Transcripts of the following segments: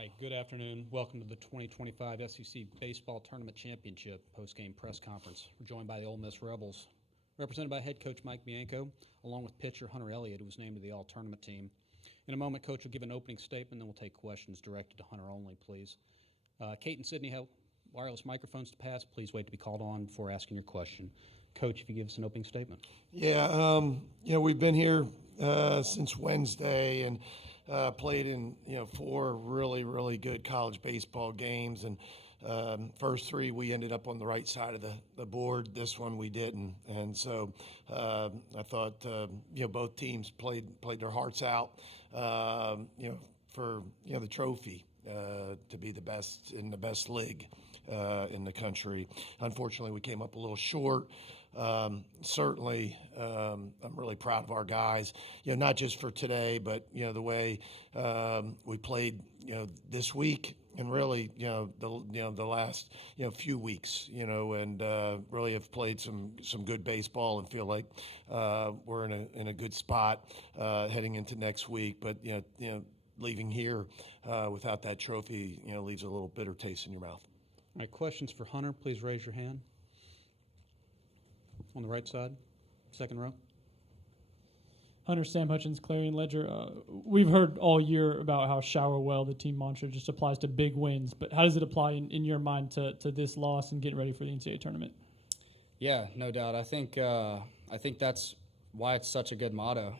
right, good afternoon. Welcome to the 2025 SEC Baseball Tournament Championship postgame press conference. We're joined by the Ole Miss Rebels, represented by head coach Mike Bianco, along with pitcher Hunter Elliot, who was named to the all-tournament team. In a moment, Coach will give an opening statement, then we'll take questions directed to Hunter only, please. Kate and Sydney have wireless microphones to pass. Please wait to be called on before asking your question. Coach, if you give us an opening statement. Yeah, we've been here since Wednesday and played in, 4 really, really good college baseball games. And first 3, we ended up on the right side of the board. This one we didn't. And so I thought, both teams played their hearts out, for, the trophy to be the best in the best league in the country. Unfortunately, we came up a little short. Certainly, I'm really proud of our guys, not just for today, but, the way we played, this week and really, the last, few weeks, and really have played some good baseball and feel like we're in a good spot heading into next week. But, leaving here without that trophy, leaves a little bitter taste in your mouth. All right, questions for Hunter, please raise your hand. On the right side, second row. Hunter, Sam Hutchins, Clarion Ledger. We've heard all year about how shower well the team mantra just applies to big wins, but how does it apply in your mind to this loss and getting ready for the NCAA tournament? Yeah, no doubt. I think that's why it's such a good motto.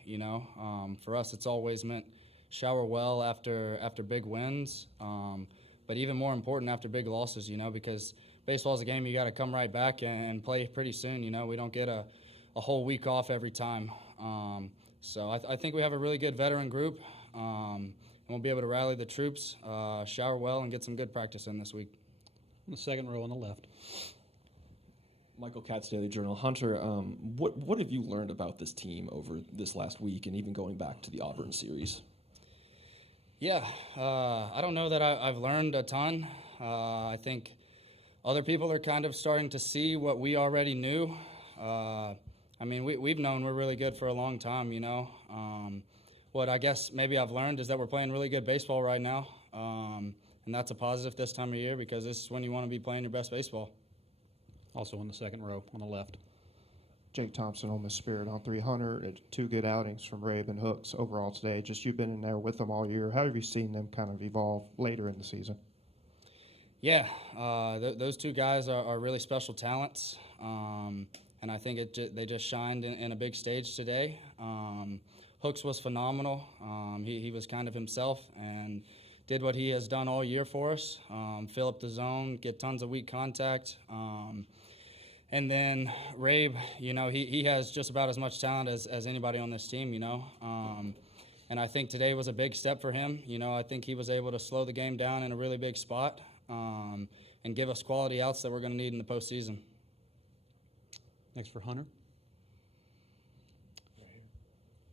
For us, it's always meant shower well after big wins, but even more important after big losses. Because baseball is a game you got to come right back and play pretty soon. We don't get a whole week off every time. So I think we have a really good veteran group, and we'll be able to rally the troops, shower well, and get some good practice in this week. On the second row on the left. Michael Katz, Daily Journal. Hunter, what have you learned about this team over this last week and even going back to the Auburn series? Yeah, I don't know that I've learned a ton. I think other people are kind of starting to see what we already knew. We've known we're really good for a long time, What I guess maybe I've learned is that we're playing really good baseball right now, and that's a positive this time of year because this is when you want to be playing your best baseball. Also in the second row on the left. Jake Thompson, Ole Miss Spirit on 300. 2 good outings from Rabe and Hooks overall today. Just you've been in there with them all year. How have you seen them kind of evolve later in the season? Yeah, those 2 guys are really special talents, and I think they just shined in a big stage today. Hooks was phenomenal. He was kind of himself and did what he has done all year for us, fill up the zone, get tons of weak contact. And then Rabe, he has just about as much talent as anybody on this team, And I think today was a big step for him. I think he was able to slow the game down in a really big spot and give us quality outs that we're going to need in the postseason. Next for Hunter.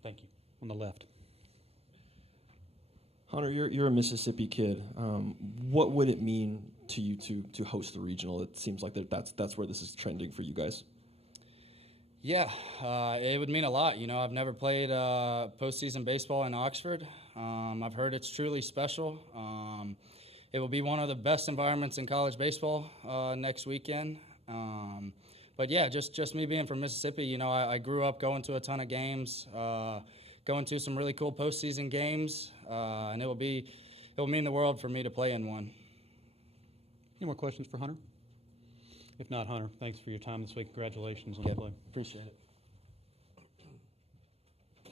Thank you. On the left. Hunter, you're a Mississippi kid. What would it mean to you to host the regional? It seems like that's where this is trending for you guys. Yeah, it would mean a lot. I've never played postseason baseball in Oxford. I've heard it's truly special. It will be one of the best environments in college baseball next weekend. But yeah, just me being from Mississippi, I grew up going to a ton of games, going to some really cool postseason games, and it will mean the world for me to play in one. Any more questions for Hunter? If not, Hunter, thanks for your time this week. Congratulations on the play. Appreciate it. All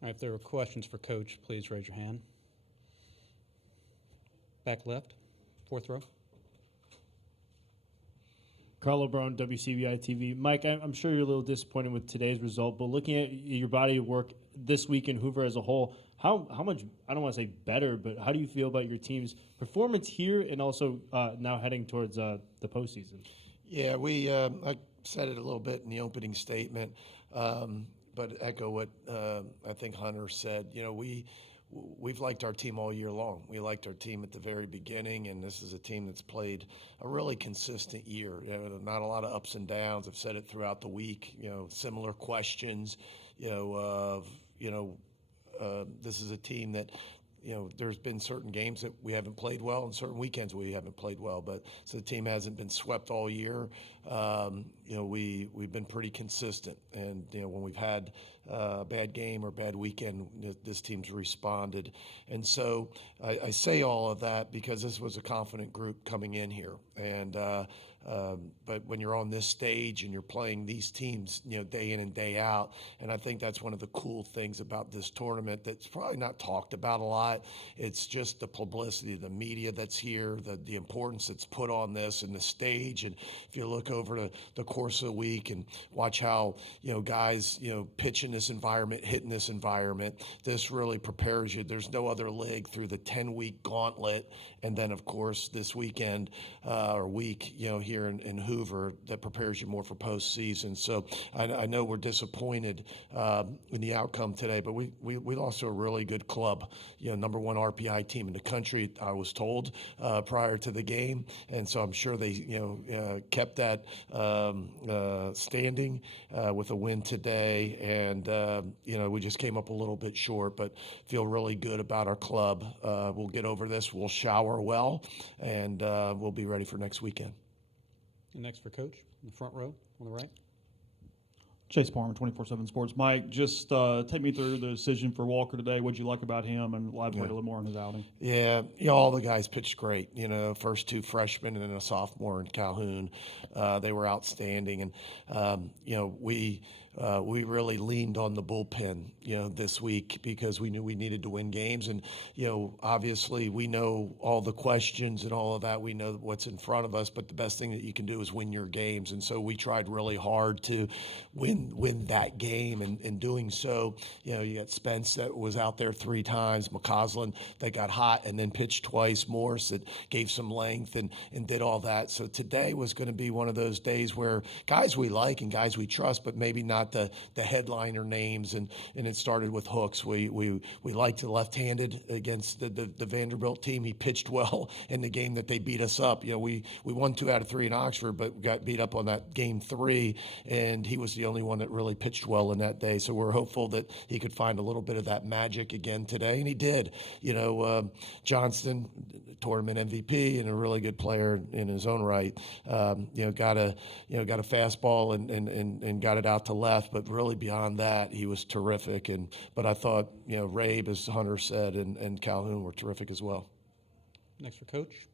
right, if there are questions for Coach, please raise your hand. Back left, fourth row. Carlo Brown, WCBI TV. Mike, I'm sure you're a little disappointed with today's result, but looking at your body of work this week in Hoover as a whole, how much, I don't want to say better, but how do you feel about your team's performance here and also now heading towards the postseason? Yeah, I said it a little bit in the opening statement, but echo what I think Hunter said. We've liked our team all year long. We liked our team at the very beginning, and this is a team that's played a really consistent year. Not a lot of ups and downs. I've said it throughout the week. Similar questions. This is a team that there's been certain games that we haven't played well and certain weekends we haven't played well. But so the team hasn't been swept all year. We've been pretty consistent. And, when we've had a bad game or bad weekend, this team's responded. And so I say all of that because this was a confident group coming in here. And but when you're on this stage and you're playing these teams, day in and day out, and I think that's one of the cool things about this tournament that's probably not talked about a lot. It's just the publicity, the media that's here, the importance that's put on this and the stage. And if you look over the course of the week and watch how, guys, pitch in this environment, hit in this environment, this really prepares you. There's no other league through the 10-week gauntlet. And then, of course, this weekend or week, here in Hoover that prepares you more for postseason. So I know we're disappointed in the outcome today, but we lost to a really good club, number one RPI team in the country, I was told prior to the game. And so I'm sure they, kept that standing with a win today. And, we just came up a little bit short, but feel really good about our club. We'll get over this. We'll shower well, and we'll be ready for next weekend. And next for Coach, in the front row on the right. Chase Palmer, 24/7 Sports. Mike, just take me through the decision for Walker today. What'd you like about him, and elaborate a little more on his outing? Yeah, all the guys pitched great. First two freshmen and then a sophomore in Calhoun, they were outstanding. And we really leaned on the bullpen, this week because we knew we needed to win games. And obviously we know all the questions and all of that. We know what's in front of us, but the best thing that you can do is win your games. And so we tried really hard to win that game. And in doing so, you got Spence that was out there 3 times, McCausland that got hot and then pitched twice, Morse that gave some length and did all that. So today was going to be one of those days where guys we like and guys we trust, but maybe not the headliner names. And it started with Hooks. We liked the left-handed against the Vanderbilt team. He pitched well in the game that they beat us up. We won 2 out of 3 in Oxford, but got beat up on that game 3, and he was the only one that really pitched well in that day. So we're hopeful that he could find a little bit of that magic again today, and he did. Johnston, tournament MVP and a really good player in his own right, got a fastball and got it out to left, but really beyond that, he was terrific. But I thought, Rabe, as Hunter said, and Calhoun were terrific as well. Next for Coach,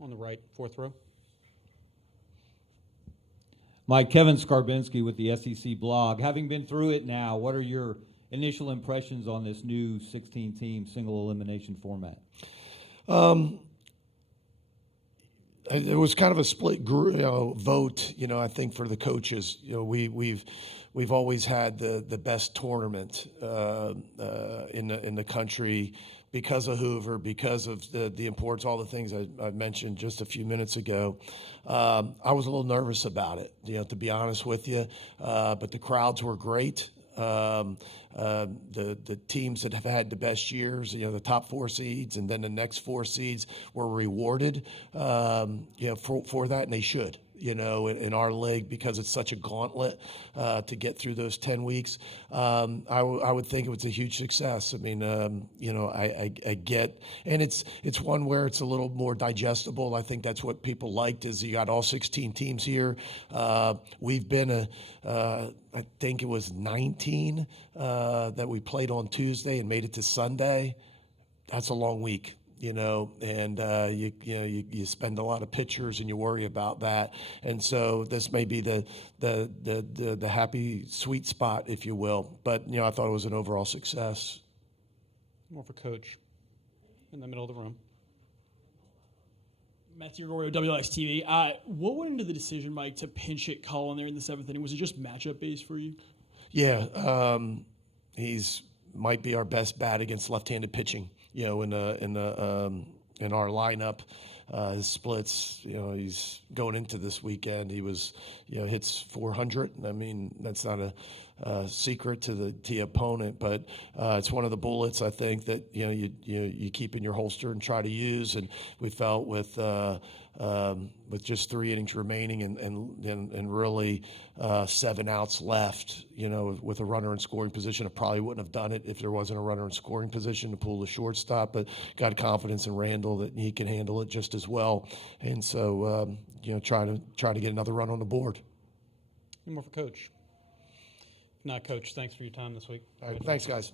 on the right, fourth row. Mike, Kevin Skarbinski with the SEC blog. Having been through it now, what are your initial impressions on this new 16-team single elimination format? It was kind of a split vote, I think, for the coaches. We've always had the best tournament in the country because of Hoover, because of the importance, all the things I mentioned just a few minutes ago. I was a little nervous about it, to be honest with you, but the crowds were great. The teams that have had the best years, the top 4 seeds, and then the next 4 seeds were rewarded, for that, and they should. In our league, because it's such a gauntlet to get through those 10 weeks. I would think it was a huge success. I mean, I get, and it's one where it's a little more digestible. I think that's what people liked, is you got all 16 teams here. We've been I think it was 19 that we played on Tuesday and made it to Sunday. That's a long week. And you spend a lot of pictures and you worry about that, and so this may be the happy sweet spot, if you will. But I thought it was an overall success. More for Coach, in the middle of the room. Matthew Arroyo, WLX-TV. What went into the decision, Mike, to pinch hit Colin there in the 7th inning? Was it just matchup based for you? Yeah, he's might be our best bat against left-handed pitching. In our lineup, his splits. He's going into this weekend. He was, hits 400. I mean, that's not a secret to the opponent, but it's one of the bullets I think that you keep in your holster and try to use. And we felt with just 3 innings remaining and really 7 outs left, with a runner in scoring position, I probably wouldn't have done it if there wasn't a runner in scoring position to pull the shortstop. But got confidence in Randall that he can handle it just as well, and so try to get another run on the board. Any more for Coach? If not, Coach, thanks for your time this week. All right, thanks, guys.